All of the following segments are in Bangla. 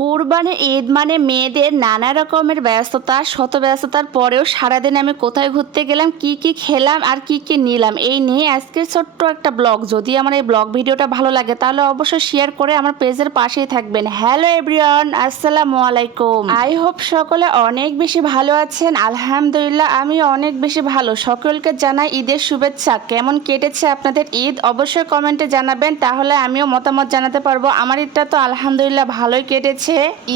কুরবানি ঈদ মানে মেয়েদের নানা রকমের ব্যস্ততা, শত ব্যস্ততার পরেও সারাদিন আমি কোথায় ঘুরতে গেলাম, কি কি খেলাম আর কি কি নিলাম, এই নিয়ে আজকের ছোট্ট একটা ব্লগ। যদি আমার এই ব্লগ ভিডিওটা ভালো লাগে তাহলে অবশ্যই শেয়ার করে আমার পেজের পাশেই থাকবেন। হ্যালো এভরিওয়ান, আসসালামু আলাইকুম। আই হোপ সকলে অনেক বেশি ভালো আছেন। আলহামদুলিল্লাহ আমি অনেক বেশি ভালো। সকলকে জানাই ঈদের শুভেচ্ছা। কেমন কেটেছে আপনাদের ঈদ অবশ্যই কমেন্টে জানাবেন, তাহলে আমিও মতামত জানাতে পারবো। আমার ঈদটা তো আলহামদুলিল্লাহ ভালোই কেটেছে।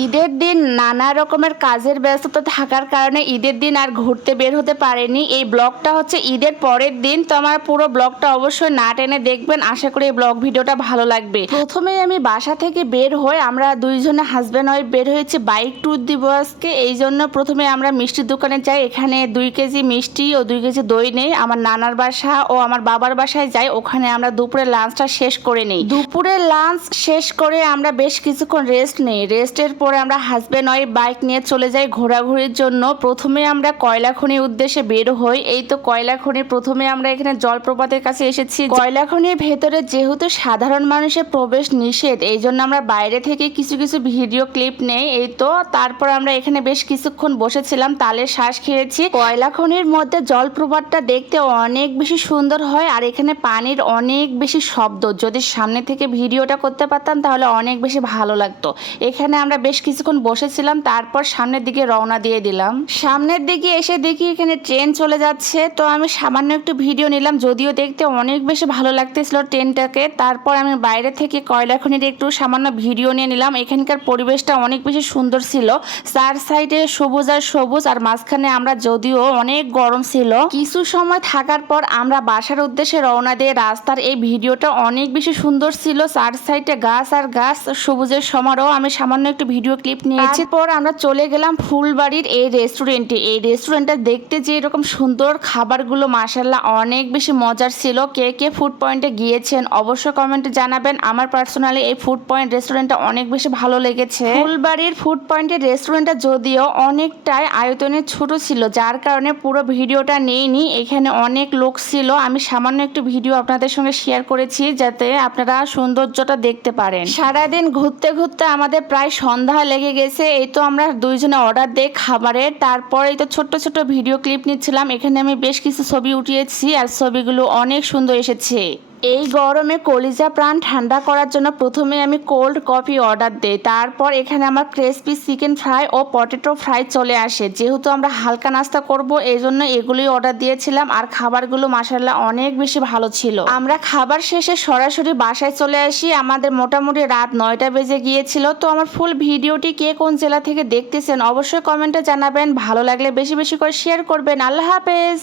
ঈদের দিন নানা রকমের কাজের ব্যস্ততা থাকার কারণে ঈদের দিন আর ঘুরতে বের হতে পারেনি। এই ব্লগটা হচ্ছে ঈদের পরের দিন, তো আমার পুরো ব্লগটা অবশ্যই না টেনে দেখবেন। আশা করি এই ব্লগ ভিডিওটা ভালো লাগবে। প্রথমেই আমি বাসা থেকে বের হই, আমরা দুইজনে হাজব্যান্ড ওয়াইফ বের হয়েছি বাইক ট্যুর দিব আজকে। এই জন্য প্রথমে আমরা মিষ্টির দোকানে যাই। এখানে 2 কেজি মিষ্টি ও 2 কেজি দই নেই। আমার নানার বাসা ও আমার বাবার বাসায় যাই, ওখানে আমরা দুপুরের লাঞ্চটা শেষ করে নিই। দুপুরের লাঞ্চ শেষ করে আমরা বেশ কিছুক্ষণ রেস্ট নেই। রেস্টের পরে আমরা হাজব্যান্ড ওয়াইফ বাইক নিয়ে চলে যাই ঘোরাঘুরির জন্য। প্রথমে আমরা কয়লা খনির উদ্দেশ্যে বের হই। এই তো কয়লা খনি, প্রথমে আমরা এখানে জলপ্রপাতের কাছে এসেছি। কয়লা খনির ভেতরে যেহেতু সাধারণ মানুষের প্রবেশ নিষেধ, এই জন্য আমরা বাইরে থেকে কিছু কিছু ভিডিও ক্লিপ নেই। এই তো তারপর আমরা এখানে বেশ কিছুক্ষণ বসেছিলাম, তালের শ্বাস খেয়েছি। কয়লা খনির মধ্যে জলপ্রপাতটা দেখতে অনেক বেশি সুন্দর হয়, আর এখানে পানির অনেক বেশি শব্দ। যদি সামনে থেকে ভিডিওটা করতে পারতাম তাহলে অনেক বেশি ভালো লাগতো। এখানে আমরা বেশ কিছুক্ষণ বসেছিলাম, তারপর সামনের দিকে রওনা দিয়ে দিলাম। সামনের দিকে এসে দেখি এখানে ট্রেন চলে যাচ্ছে, তো আমি সামান্য একটু ভিডিও নিলাম, যদিও দেখতে অনেক বেশি ভালো লাগতেছিল ট্রেনটাকে। তারপর আমি বাইরে থেকে কয়লা খনির একটু সামান্য ভিডিও নিয়ে নিলাম। এখানকার পরিবেশটা অনেক বেশি সুন্দর ছিল, চার সাইডে সবুজ আর সবুজ, আর মাঝখানে আমরা, যদিও অনেক গরম ছিল। কিছু সময় থাকার পর আমরা বাসার উদ্দেশ্যে রওনা দিয়ে রাস্তার এই ভিডিওটা অনেক বেশি সুন্দর ছিল, চার সাইডে গাছ আর গাছ, সবুজের সমারোহ। আমি সামান্য একটু ভিডিও ক্লিপ নিয়েছি। পর আমরা চলে গেলাম ফুলবাড়ির এই রেস্টুরেন্টে। এই রেস্টুরেন্টটা দেখতে যে এরকম সুন্দর, খাবারগুলো মাশাআল্লাহ অনেক বেশি মজার ছিল। কে কে ফুড পয়েন্টে গিয়েছেন অবশ্যই কমেন্টে জানাবেন। আমার পার্সোনালি এই ফুড পয়েন্ট রেস্টুরেন্টটা অনেক বেশি ভালো লেগেছে। ফুলবাড়ির ফুড পয়েন্টের রেস্টুরেন্টটা যদিও অনেকটাই আয়তনে ছোট ছিল, যার কারণে পুরো ভিডিওটা নেইনি। এখানে অনেক লোক ছিল, আমি সামান্য একটু ভিডিও আপনাদের সঙ্গে শেয়ার করেছি যাতে আপনারা সৌন্দর্যটা দেখতে পারেন। সারাদিন ঘুরতে ঘুরতে আমাদের প্রায় সন্ধ্যা লেগে গেছে। এই তো আমরা দুইজনে অর্ডার দেই খাবারের, তারপর এই তো ছোট্ট ছোট্ট ভিডিও ক্লিপ নিচ্ছিলাম। এখানে আমি বেশ কিছু ছবি উঠিয়েছি, আর ছবিগুলো অনেক সুন্দর এসেছে। এই গরমে কলিজা প্রাণ ঠান্ডা করার জন্য প্রথমে আমি কোল্ড কফি অর্ডার দিই। তারপর এখানে আমার ক্রিসপি চিকেন ফ্রাই ও পটেটো ফ্রাই চলে আসে। যেহেতু আমরা হালকা নাস্তা করব, এই জন্য এগুলোই অর্ডার দিয়েছিলাম, আর খাবারগুলো মাশাআল্লাহ অনেক বেশি ভালো ছিল। আমরা খাবার শেষে সরাসরি বাসায় চলে আসি। আমাদের মোটামুটি রাত 9টা বেজে গিয়েছিল। তো আমার ফুল ভিডিওটি কে কোন জেলা থেকে দেখতেছেন অবশ্যই কমেন্টে জানাবেন। ভালো লাগলে বেশি বেশি করে শেয়ার করবেন। আল্লাহ হাফেজ।